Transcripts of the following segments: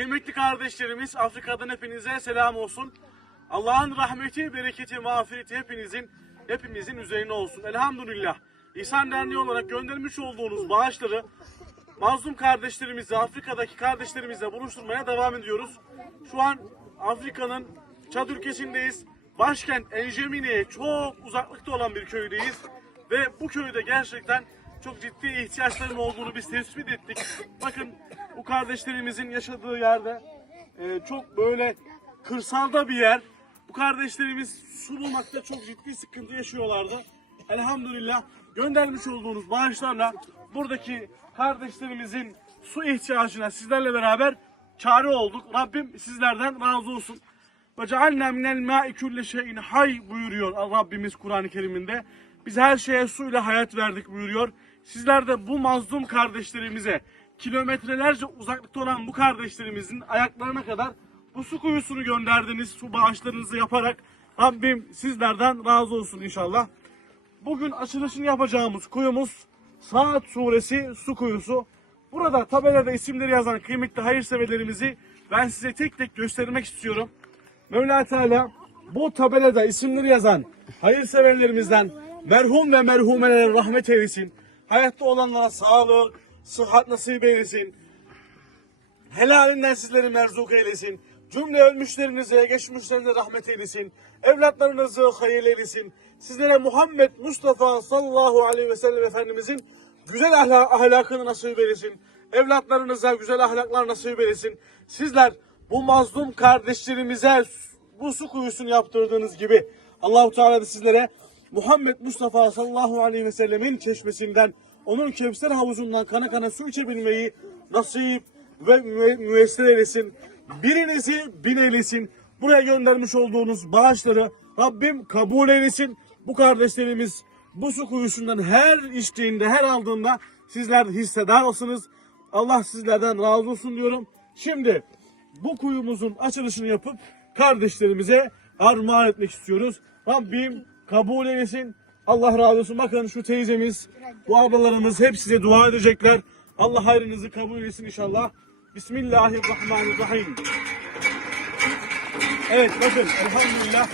Kıymetli kardeşlerimiz Afrika'dan hepinize selam olsun. Allah'ın rahmeti, bereketi, mağfireti hepinizin hepimizin üzerine olsun. Elhamdülillah. İhsan Derneği olarak göndermiş olduğunuz bağışları mazlum kardeşlerimizle, Afrika'daki kardeşlerimizle buluşturmaya devam ediyoruz. Şu an Afrika'nın Çad ülkesindeyiz. Başkent Enjemine'ye çok uzaklıkta olan bir köydeyiz. Ve bu köyde gerçekten çok ciddi ihtiyaçların olduğunu biz tespit ettik. Bakın bu kardeşlerimizin yaşadığı yerde e, çok böyle kırsalda bir yer. Bu kardeşlerimiz su bulmakta çok ciddi sıkıntı yaşıyorlardı. Elhamdülillah göndermiş olduğunuz bağışlarla buradaki kardeşlerimizin su ihtiyacına sizlerle beraber çare olduk. Rabbim sizlerden razı olsun. Ve cealna minel ma'i külle şeyin hay buyuruyor Rabbimiz Kur'an-ı Kerim'inde. Biz her şeye suyla hayat verdik buyuruyor. Sizler de bu mazlum kardeşlerimize kilometrelerce uzaklıkta olan bu kardeşlerimizin ayaklarına kadar bu su kuyusunu gönderdiniz. Su bağışlarınızı yaparak Rabbim sizlerden razı olsun inşallah. Bugün açılışını yapacağımız kuyumuz Saat Suresi su kuyusu. Burada tabelada isimleri yazan kıymetli hayırseverlerimizi ben size tek tek göstermek istiyorum. Mevla Teala bu tabelada isimleri yazan hayırseverlerimizden merhum ve merhumelere rahmet eylesin. Hayatta olanlara sağlık, sıhhat nasip eylesin. Helalinden sizleri merzuk eylesin. Cümle ölmüşlerinize, geçmişlerine rahmet eylesin. Evlatlarınızı hayırlı eylesin. Sizlere Muhammed Mustafa sallallahu aleyhi ve sellem Efendimizin güzel ahla- ahlakını nasip eylesin. Evlatlarınıza güzel ahlaklar nasip eylesin. Sizler bu mazlum kardeşlerimize bu su kuyusunu yaptırdığınız gibi Allahu Teala da sizlere Muhammed Mustafa sallallahu aleyhi ve sellemin çeşmesinden onun Kevser havuzundan kana kana su içebilmeyi nasip ve müe- müessir eylesin. Birinizi bin eylesin. Buraya göndermiş olduğunuz bağışları Rabbim kabul eylesin. Bu kardeşlerimiz bu su kuyusundan her içtiğinde, her aldığında sizler hissedar olsunuz. Allah sizlerden razı olsun diyorum. Şimdi bu kuyumuzun açılışını yapıp kardeşlerimize armağan etmek istiyoruz. Rabbim kabul eylesin. Allah razı olsun. Bakın şu teyzemiz, bu ablalarımız hep size dua edecekler. Allah hayrınızı kabul etsin inşallah. Bismillahirrahmanirrahim. Evet bakın elhamdülillah.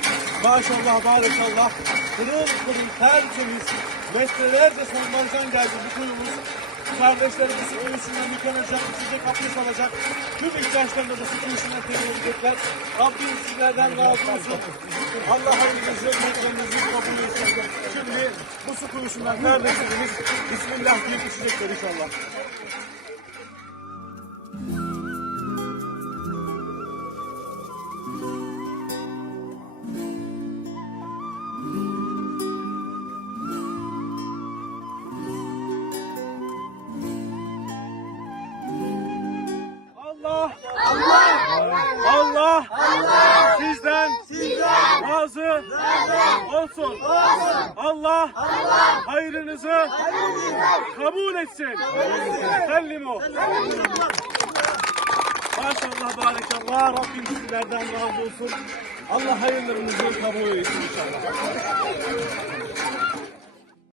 Maşallah, barakallah. Pırıl pırıl tertemiz. Metrelerce sonlardan geldi bu kuyumuz. Kardeşlerim bu su kuyusundan yıkanacak, içecek abdest alacak. Tüm ihtiyaçlarını da su kuyusundan temin edecekler. Rabbim sizlerden razı olsun. Allah etsin. Şimdi kuyusundan kardeşlerimiz Bismillah diye içecekler inşallah. Sizden razı olsun. Allah hayrınızı kabul etsin. Sellimu. Maşallah barakallah Rabbim sizlerden razı olsun. Allah hayırlarınızı kabul etsin inşallah.